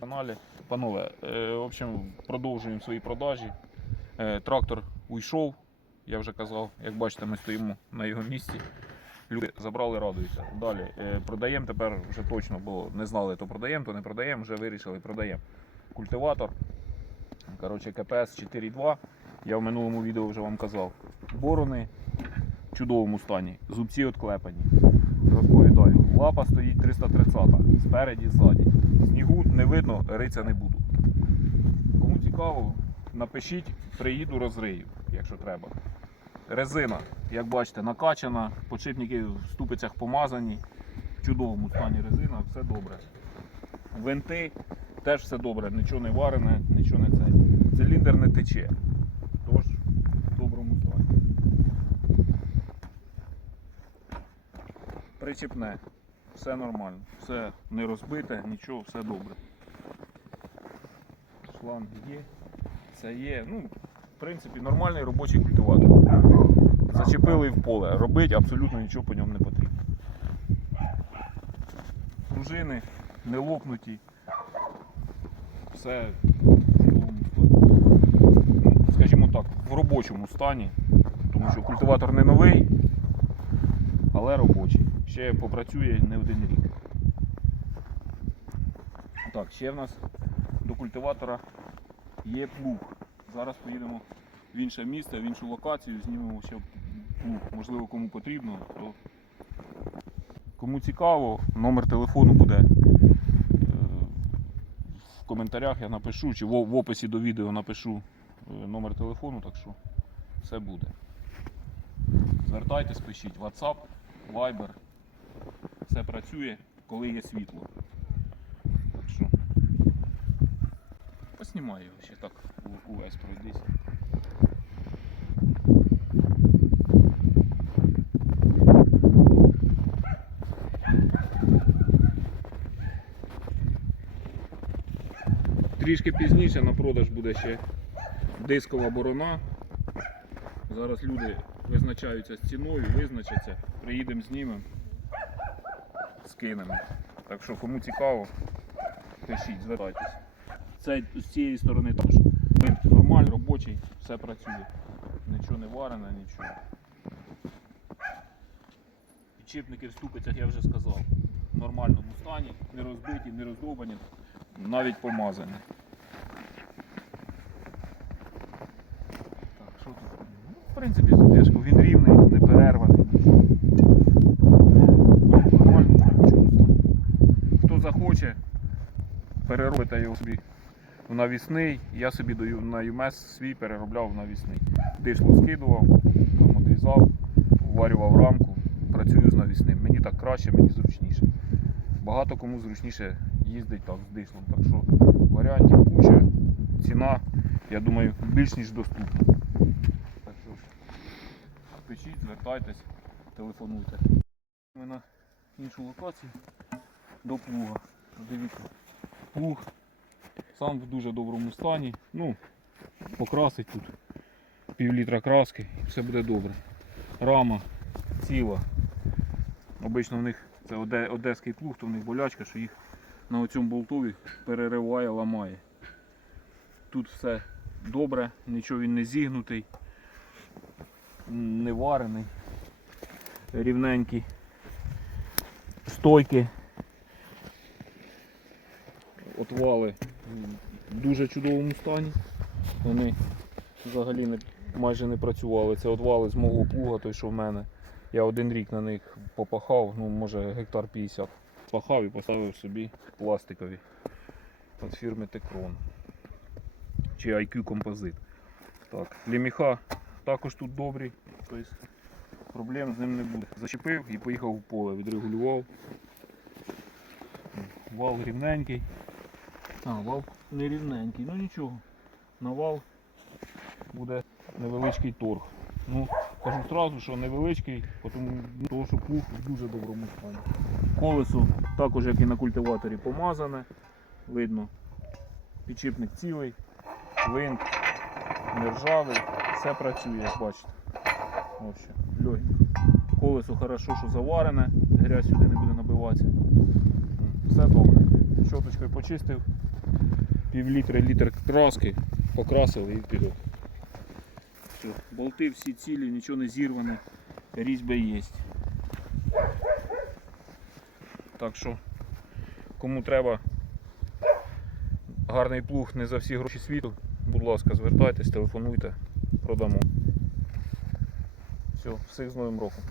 каналі. Панове, е, в общем, продовжуємо свої продажі. Е, трактор уйшов, я вже казав. Як бачите, ми стоїмо на його місці. Люди забрали, радуються. Далі е, продаємо тепер вже точно, бо не знали, то продаємо, то не продаємо, вже вирішили, продаємо. Культиватор. Коротше, КПС 4.2. Я в минулому відео вже вам казав. Борони в чудовому стані. Зубці отклепані. Розповідаю. Лапа стоїть 330 спереді, ззаді. Снігу не видно, риця не буду. Кому цікаво, напишіть, приїду, розрию, якщо треба. Резина, як бачите, накачана, подшипники в ступицях помазані. В чудовому стані резина, все добре. Винти теж все добре, нічого не варене, нічого не це. Циліндр не тече. Тож в доброму стані. Причепне, все нормально, все не розбите, нічого, все добре. Шланг є, це є. Ну, в принципі, нормальний робочий культиватор. Зачепили в поле. Робити абсолютно нічого по ньому не потрібно. Пружини не лопнуті. Все. Ну, скажімо так, в робочому стані. Тому що культиватор не новий, але робочий. Ще попрацює не один рік. Так, ще в нас до культиватора є плуг. Зараз поїдемо в інше місце, в іншу локацію, знімемо ще плуг. Можливо, кому потрібно, то кому цікаво, номер телефону буде е, в коментарях я напишу, чи в описі до відео напишу е, номер телефону, так що все буде. Звертайтесь, пишіть WhatsApp, Viber. Все працює, коли є світло. Так що поснімаю його ще так увесь пройдись. Трішки пізніше на продаж буде ще дискова борона. Зараз люди визначаються з ціною, визначаться, приїдемо, знімемо, скинемо. Так що кому цікаво, пишіть, звертайтесь. Це з цієї сторони. Винт Нормальний, робочий, все працює. Нічого не варене, нічого. Підчіпники в ступицях я вже сказав. В нормальному стані, не розбиті, не роздовбані, навіть помазані. Так, що тут? Ну, в принципі, судешко, він рівний, не перерваний, нічого. В нормальному робочому стані. Хто захоче, переробите його собі в навісний. Я собі даю на ЮМЕС свій переробляв в навісний. Дишло скидував, там одрізав, варював рамку, працюю з навісним. Мені так краще, мені зручніше. Багато кому зручніше їздить так з дишлом. Так що варіантів куча, ціна, я думаю, більш ніж доступна. Так що пишіть, звертайтесь, телефонуйте. Ми на іншу локацію до плуга. Дивіться, плуг сам в дуже доброму стані. Ну, покрасить тут пів літра краски і все буде добре. Рама ціла. Обично в них це одеський плуг, то в них болячка, що їх на цьому болтові перериває, ламає. Тут все добре, нічого він не зігнутий, не варений, рівненький. Стойки. Отвали в дуже чудовому стані. Вони взагалі не, майже не працювали. Це отвали з мого плуга, той що в мене. Я один рік на них попахав, ну може гектар 50. Пахав і поставив собі пластикові від фірми Текрон. Чи IQ композит. Так, ліміха також тут добрі, тобто проблем з ним не буде. Зачепив і поїхав в поле, відрегулював. Вал рівненький. А, вал не рівненький, ну нічого. На вал буде невеличкий торг. Ну, кажу одразу, що невеличкий, тому, ну, що плуг в дуже доброму стані. Колесо також, як і на культиваторі, помазане. Видно. Підшипник цілий, винт не ржавий, все працює, як бачите. Ось легенько. Колесо хорошо, що заварене, грязь сюди не буде набиватися. Все добре. щоточкою почистив, пів літри, літр краски, покрасив і вперед. Все, болти всі цілі, нічого не зірване, різьби є. Так що, кому треба гарний плуг не за всі гроші світу, будь ласка, звертайтесь, телефонуйте, продамо. Все, всіх з Новим роком.